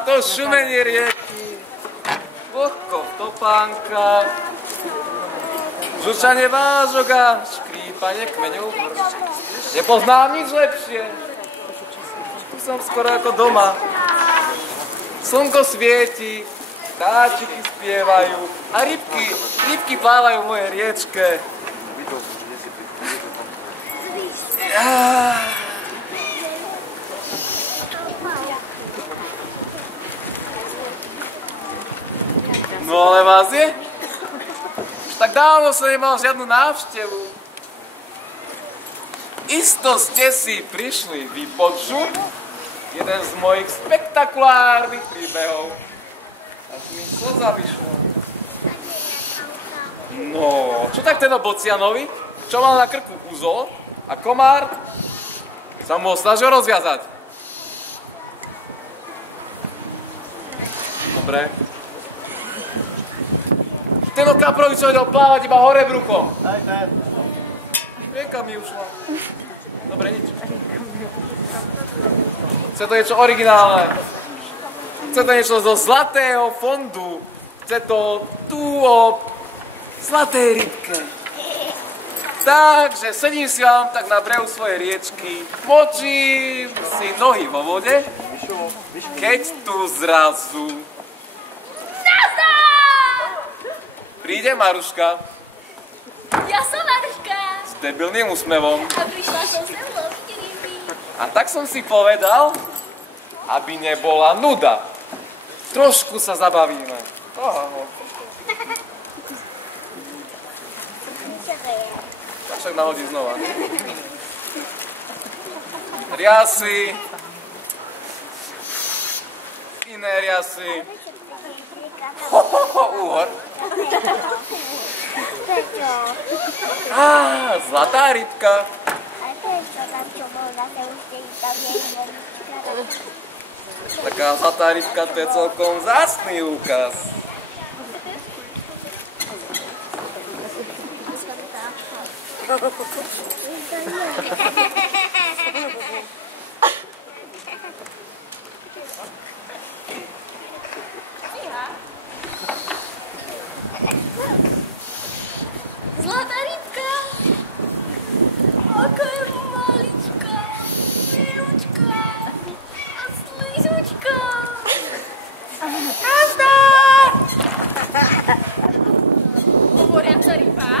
To šumenie rieky, vlhko v topánkach, žučanie vážok a škrípanie kmeňov vršť. Nepoznám nič lepšie. Tu som skoro ako doma. Slnko svieti, vtáčiky spievajú a rybky plávajú v mojej riečke. No ale vás je? Už tak dávno som nemal žiadnu návštevu. Isto ste si prišli vypočuť jeden z mojich spektakulárnych príbehov. Až mi slza vyšla. No, čo tak ten Bocianovi, čo mal na krku úzol a komár sa mu ho snažil rozviazať. Dobre. Ten Kaprovič vedel plávať iba hore bruchom. Aj ten. Rieka mi ušla. Dobre, nič. Chce to niečo originálne. Chce to niečo zo zlatého fondu. Chce to tu o zlatej rybke. Takže sedím si vám tak na brehu svojej riečky, močím si nohy vo vode, keď tu zrazu príde Maruška. Ja som Maruška. S debilným úsmevom. A prišla som sem loviť ryby. A tak som si povedal, aby nebola nuda. Trošku sa zabavíme. Tak však nahodí znova. Riasy. Iné riasy. Úhor. Zlatá rybka. Taká zlatá rybka, to je celkom vzácny úkaz. Zlatá rybka. Aká je maličká, milučká a slizučká. Nazdar! Hovoriaca ryba?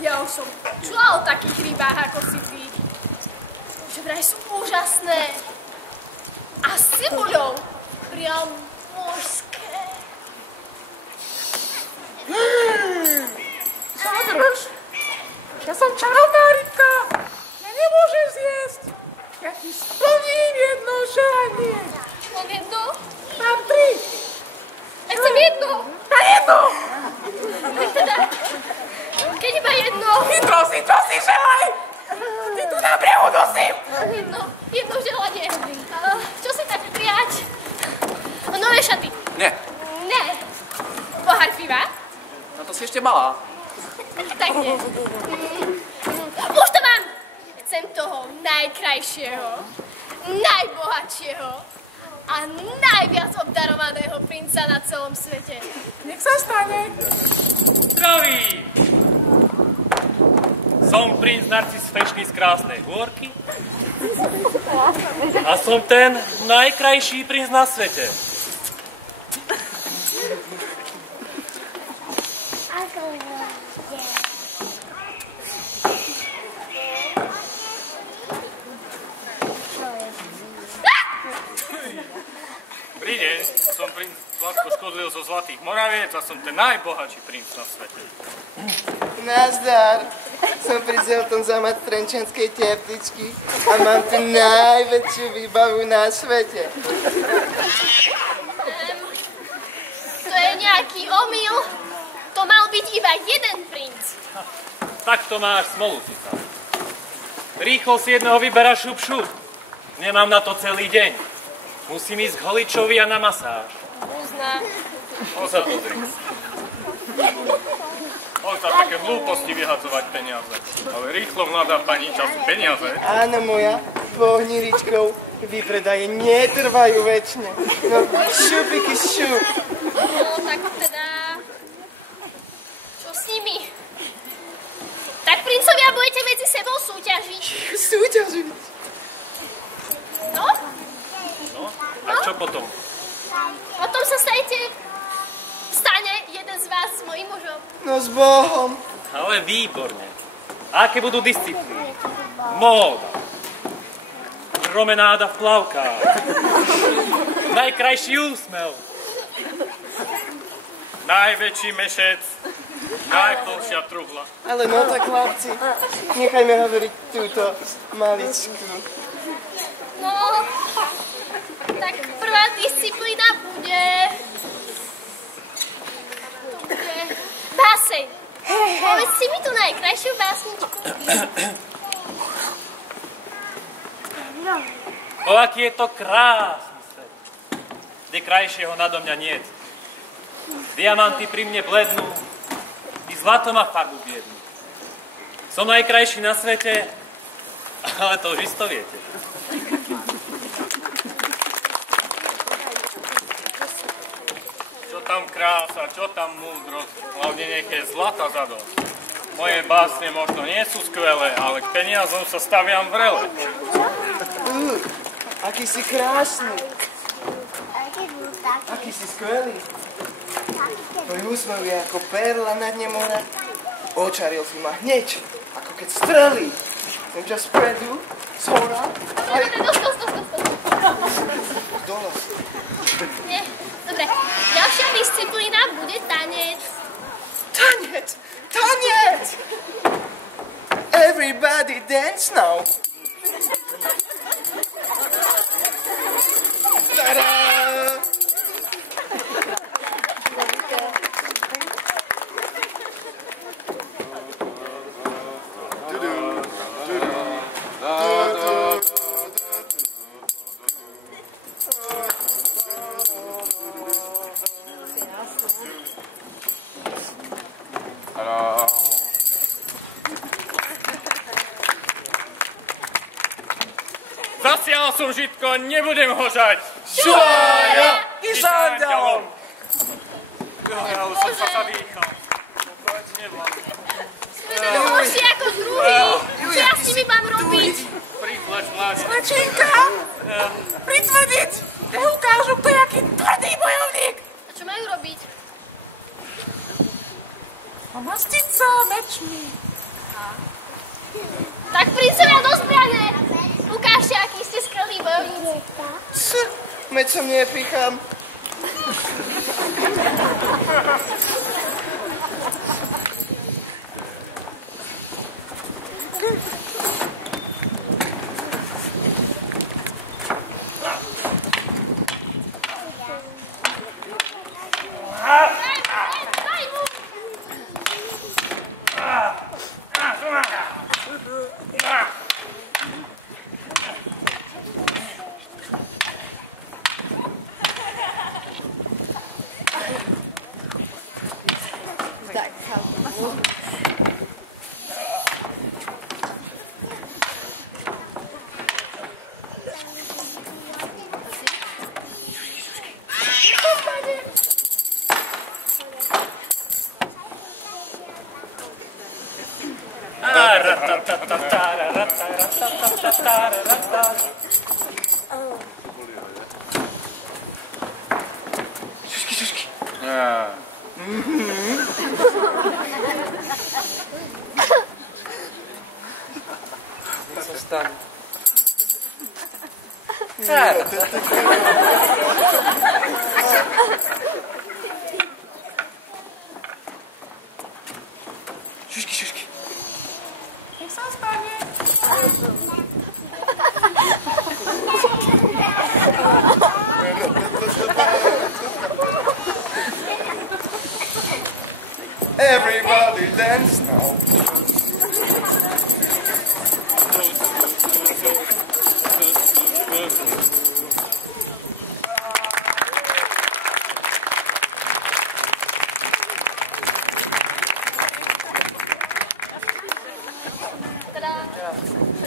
Ja už som počula o takých rybách ako si ty. Že vraj sú úžasné. A s cibuľou priam mužské. Zadrž! Ja som čarovná rybka! Ja nemôžem zjesť! Ja ti splním jedno želanie! Mám jedno? Mám 3! Ja chcem jedno! Na jedno! Tak teda, keď iba jedno. Čo si želaj! Ty tu na brehu nosím! Jedno želanie. Čo si tak prijať? Nové šaty. Nie, Ne. Pohár piva? na to si ešte malá. Tak nie. Už to mám! Chcem toho najkrajšieho, najbohatšieho a najviac obdarovaného princa na celom svete. Nech sa stane. Zdraví! Som princ Narcis Fešný z Krásnej Hôrky a som ten najkrajší princ na svete. Dobrý deň, som princ Zlatko Škodlil zo Zlatých Moraviec a som ten najbohatší princ na svete. Nazdar. Som princ Elton Zamat z Trenčianskej Tepličky a mám tu najväčšiu výbavu na svete. To je nejaký omyl. To mal byť iba jeden princ. Tak to máš smolu, cica. Rýchlo si jedného vyberá šup šup. Nemám na to celý deň. Musím ísť k holičovi a na masáž. Uzná. On sa pozri. On sa také hlúposti vyhadzovať peniaze. Ale rýchlo mladá pani čas peniaze. Áno moja, pohniričkou vypredaje netrvajú večne. No, šupiky šup. No, tak teda... Čo s nimi? Tak, princovia, budete medzi sebou súťažiť. Súťažiť? No? No, a čo potom? Potom sa stane jeden z vás s mojím mužom. No s Bohom. Ale výborne. A aké budú disciplíny? Móda. Promenáda v plavkách. Najkrajší úsmev. Najväčší mešec. Najplnšia truhla. Ale no tak, chlapci, nechajme hovoriť túto maličku. No, tak prvá disciplína bude báseň. Povedzte mi tú najkrajšiu básničku. O, aký je to krásny svet. Kde krajšieho nado mňa niet. Diamanty pri mne blednú, i zlato má farbu biednu. Som najkrajší na svete, ale to už isto viete. Čo tam krása, čo tam múdrosť, hlavne nech je zlata zadosť. Moje básne možno nie sú skvelé, ale k peniazom sa staviam vrele. Aký si krásny. Aký si skvelý. Tvoj úsmev je ako perla na dne mora. Očaril si ma hneď, ako keď strelí. Sem ťa spredu, zhora, aj dole. Nie, dobre. Ďalšia disciplína bude tanec. Tanec! Tanec! Everybody dance now! Tada! Zasial som žitko, nebudem ho žať. Šuája! I žanďalom! Ale som sa zadýchal. Budete horší ako druhý. Čo ja s nimi mám robiť? Pritlač mláde. Slečinka, pritvrdiť, nech ukážu, kto je aký tvrdý bojovník. A čo majú robiť? Pomastiť sa mečmi. Tak princovia do zbrane. Ukážte, aký ste skvelí bojovníci. Mečom nepichám. Daj mu. Šušky, šušky. Nech sa stane. Šušky, šušky. Nech sa stane. Everybody dance now.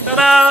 Tadám!